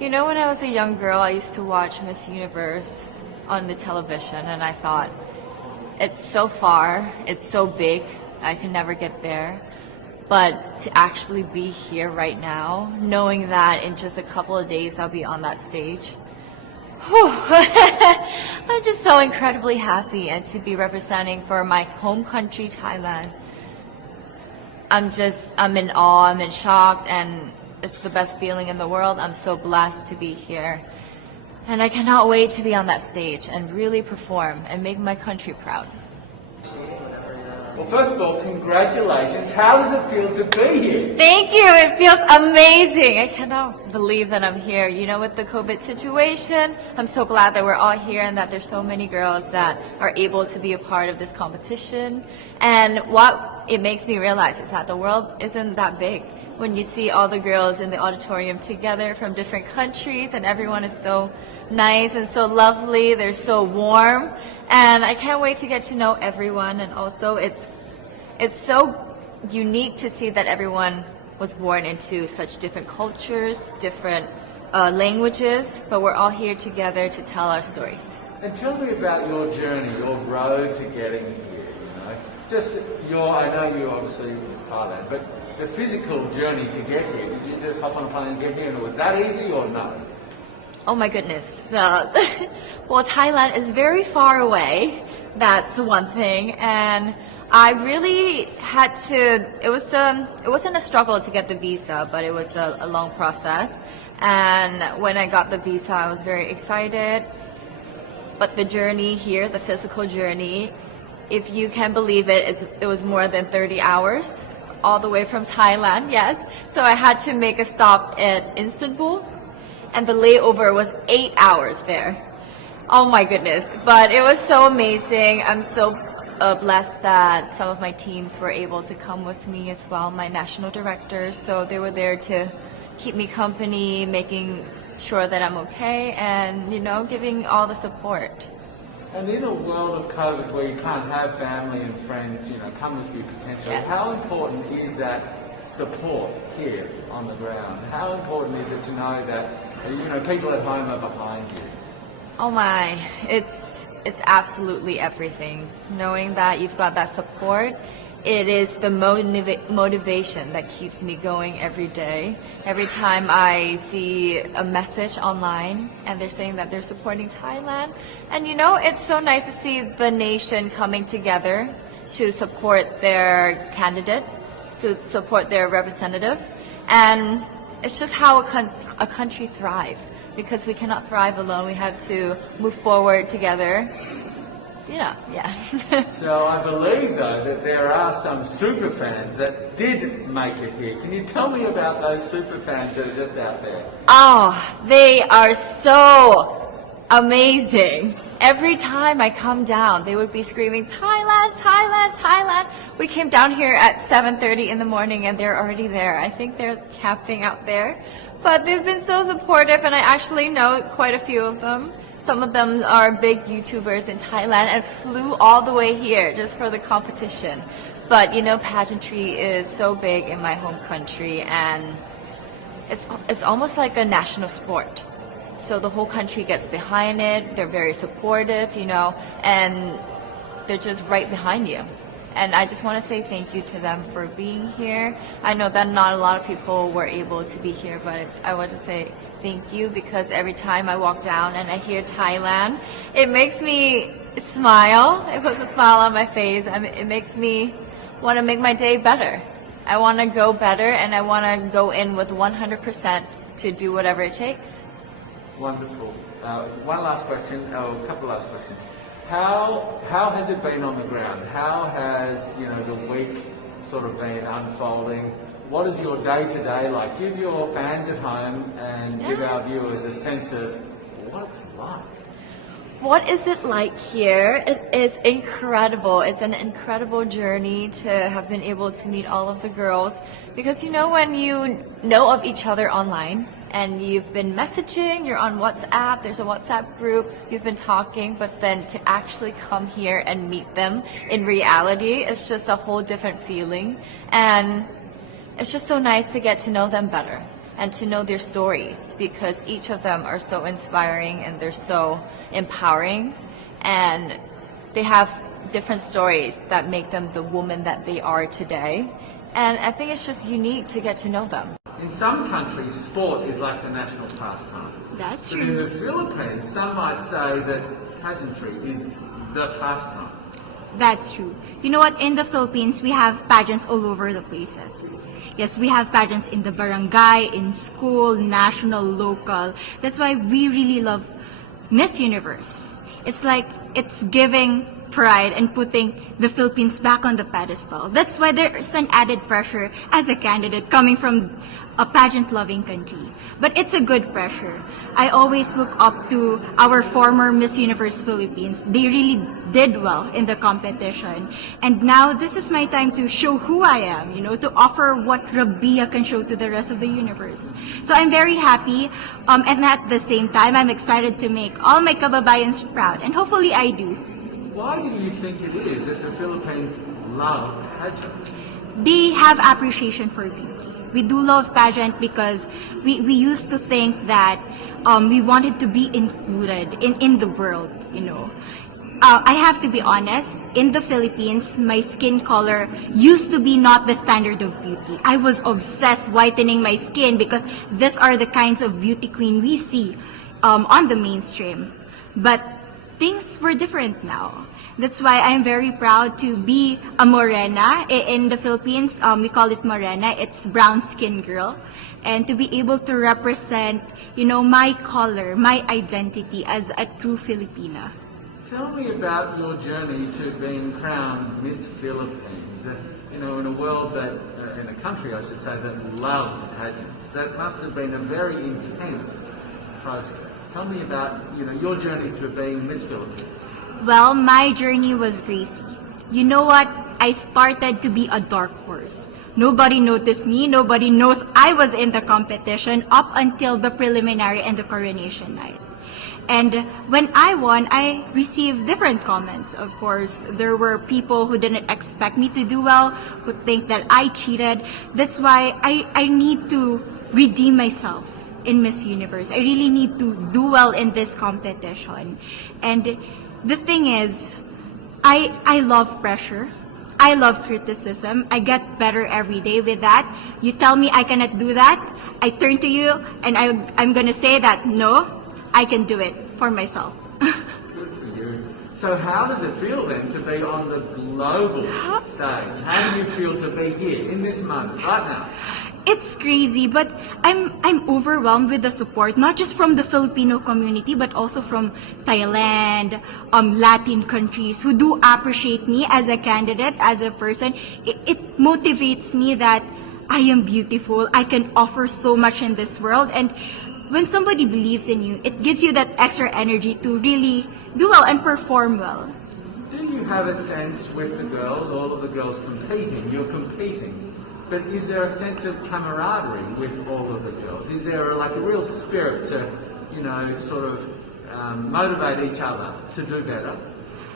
You know, when I was a young girl, I used to watch Miss Universe on the television, and I thought, it's so far, it's so big, I can never get there. But to actually be here right now, knowing that in just a couple of days I'll be on that stage, whew, I'm just so incredibly happy, and to be representing for my home country, Thailand. I'm in awe, I'm in shock, and it's the best feeling in the world. I'm so blessed to be here. And I cannot wait to be on that stage and really perform and make my country proud. Well, first of all, congratulations. How does it feel to be here? Thank you. It feels amazing. I cannot believe that I'm here. You know, with the COVID situation, I'm so glad that we're all here and that there's so many girls that are able to be a part of this competition. And what it makes me realize is that the world isn't that big. When you see all the girls in the auditorium together from different countries, and everyone is so nice and so lovely, they're so warm, and I can't wait to get to know everyone. And also it's so unique to see that everyone was born into such different cultures, different languages, but we're all here together to tell our stories. And tell me about your journey, your road to getting here, you know. Just I know you obviously was Thailand, but the physical journey to get here, did you just hop on a plane and get here, and was that easy or no? Oh my goodness. Well, Thailand is very far away. That's one thing. And I really had to, it wasn't a struggle to get the visa, but it was a long process. And when I got the visa, I was very excited. But the journey here, the physical journey, if you can believe it, it was more than 30 hours. All the way from Thailand, yes. So I had to make a stop at Istanbul, and the layover was 8 hours there. Oh my goodness. But it was so amazing. I'm so blessed that some of my teams were able to come with me as well, my national directors. So they were there to keep me company, making sure that I'm okay, and, you know, giving all the support. And in a world of COVID where you can't have family and friends, you know, come with you potentially, Yes. How important is that support here on the ground? How important is it to know that, you know, people at home are behind you? Oh my, it's absolutely everything. Knowing that you've got that support, it is the motivation that keeps me going every day. Every time I see a message online and they're saying that they're supporting Thailand, and you know, it's so nice to see the nation coming together to support their candidate, to support their representative, and it's just how a country thrives. Because we cannot thrive alone, we have to move forward together. Yeah. So I believe, though, that there are some super fans that did make it here. Can you tell me about those super fans that are just out there? Oh, they are so amazing. Every time I come down, they would be screaming, Thailand, Thailand, Thailand. We came down here at 7:30 in the morning and they're already there. I think they're camping out there. But they've been so supportive, and I actually know quite a few of them. Some of them are big YouTubers in Thailand and flew all the way here just for the competition. But you know, pageantry is so big in my home country, and it's almost like a national sport. So the whole country gets behind it. They're very supportive, you know, and they're just right behind you. And I just want to say thank you to them for being here. I know that not a lot of people were able to be here, but I want to say thank you, because every time I walk down and I hear Thailand, it makes me smile. It puts a smile on my face, and it makes me want to make my day better. I want to go better, and I want to go in with 100% to do whatever it takes. Wonderful. One last question, a couple of last questions. How has it been on the ground? How has, you know, the week sort of been unfolding? What is your day-to-day like? Give your fans at home and give our viewers a sense of what it's like. What is it like here? It is incredible. It's an incredible journey to have been able to meet all of the girls, because you know, when you know of each other online and you've been messaging, you're on WhatsApp, there's a WhatsApp group, you've been talking, but then to actually come here and meet them in reality, it's just a whole different feeling. And it's just so nice to get to know them better. and to know their stories, because each of them are so inspiring and they're so empowering, and they have different stories that make them the woman that they are today. And I think it's just unique to get to know them. In some countries, sport is like the national pastime. That's But in true. the Philippines, some might say that pageantry is the pastime. That's true. You know what? In the Philippines, we have pageants all over the places. Yes, we have pageants in the barangay, in school, national, local. That's why we really love Miss Universe. It's like it's giving pride and putting the Philippines back on the pedestal. That's why there's an added pressure as a candidate coming from a pageant-loving country. But it's a good pressure. I always look up to our former Miss Universe Philippines. They really did well in the competition. And now this is my time to show who I am, to offer what Rabia can show to the rest of the universe. So I'm very happy, and at the same time, I'm excited to make all my kababayans proud. And hopefully I do. Why do you think it is that the Philippines love pageants? They have appreciation for beauty. We do love pageant because we used to think that we wanted to be included in the world, I have to be honest, in the Philippines, my skin color used to be not the standard of beauty. I was obsessed whitening my skin because these are the kinds of beauty queen we see on the mainstream. But things were different now. That's why I'm very proud to be a morena. In the Philippines, we call it morena. It's brown skin girl. And to be able to represent, my color, my identity as a true Filipina. Tell me about your journey to being crowned Miss Philippines. That, in a world that, in a country, I should say, that loves pageants. That must have been a very intense process. Tell me about, your journey to being Miss Philippines. Well, my journey was crazy. You know what? I started to be a dark horse. Nobody noticed me. Nobody knows I was in the competition up until the preliminary and the coronation night. And when I won, I received different comments. Of course, there were people who didn't expect me to do well, who think that I cheated. That's why I need to redeem myself in Miss Universe. I really need to do well in this competition. And the thing is, I love pressure. I love criticism. I get better every day with that. You tell me I cannot do that, I turn to you and I'm gonna say that, no, I can do it for myself. Good for you. So how does it feel then to be on the global stage? How do you feel to be here in this moment, right now? It's crazy, but I'm overwhelmed with the support, not just from the Filipino community, but also from Thailand, Latin countries who do appreciate me as a candidate, as a person. It motivates me that I am beautiful. I can offer so much in this world. And when somebody believes in you, it gives you that extra energy to really do well and perform well. Do you have a sense with the girls, all of the girls competing, you're competing, but is there a sense of camaraderie with all of the girls? Is there a real spirit to, sort of motivate each other to do better?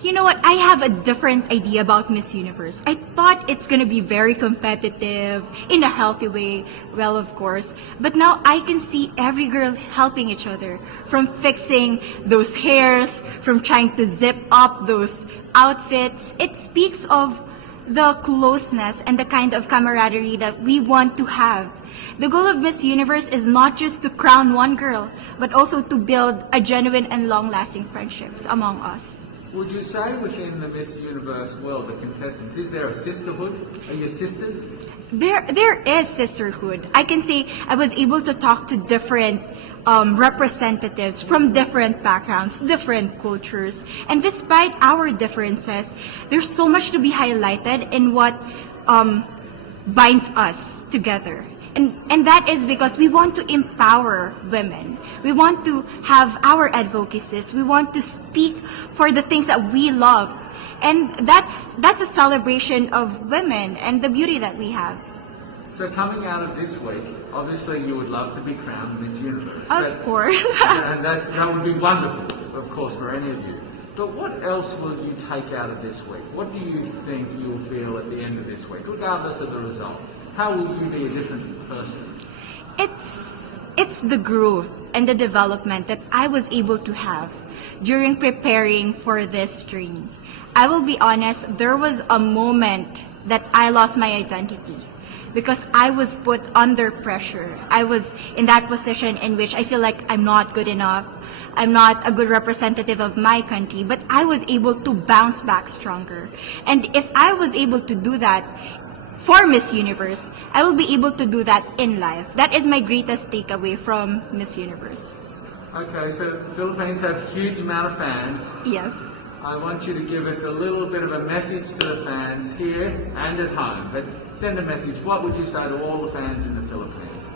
You know what? I have a different idea about Miss Universe. I thought it's gonna be very competitive, in a healthy way, well, of course. But now I can see every girl helping each other. From fixing those hairs, from trying to zip up those outfits. It speaks of the closeness and the kind of camaraderie that we want to have. The goal of Miss Universe is not just to crown one girl, but also to build a genuine and long-lasting friendships among us. Would you say within the Miss Universe world, the contestants, is there a sisterhood? Are you sisters? There is sisterhood. I can say I was able to talk to different representatives from different backgrounds, different cultures. And despite our differences, there's so much to be highlighted in what binds us together. And that is because we want to empower women. We want to have our advocacies. We want to speak for the things that we love. And that's a celebration of women and the beauty that we have. So coming out of this week, obviously you would love to be crowned Miss Universe. Of course. And that would be wonderful, of course, for any of you. But what else will you take out of this week? What do you think you'll feel at the end of this week, regardless of the result? How will you be a different person? It's it's the growth and the development that I was able to have during preparing for this journey. I will be honest, there was a moment that I lost my identity because I was put under pressure. I was in that position in which I feel like I'm not good enough. I'm not a good representative of my country, but I was able to bounce back stronger. And if I was able to do that for Miss Universe, I will be able to do that in life. That is my greatest takeaway from Miss Universe. Okay, so the Philippines have a huge amount of fans. Yes. I want you to give us a little bit of a message to the fans here and at home. But send a message. What would you say to all the fans in the Philippines?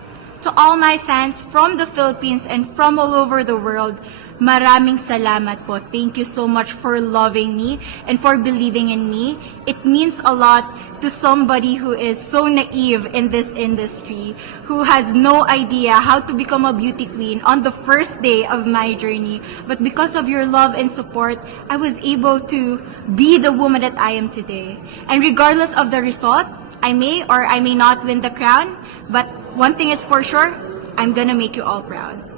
To all my fans from the Philippines and from all over the world, maraming salamat po. Thank you so much for loving me and for believing in me. It means a lot to somebody who is so naive in this industry, who has no idea how to become a beauty queen on the first day of my journey. But because of your love and support, I was able to be the woman that I am today. And regardless of the result, I may or I may not win the crown, but one thing is for sure, I'm gonna make you all proud.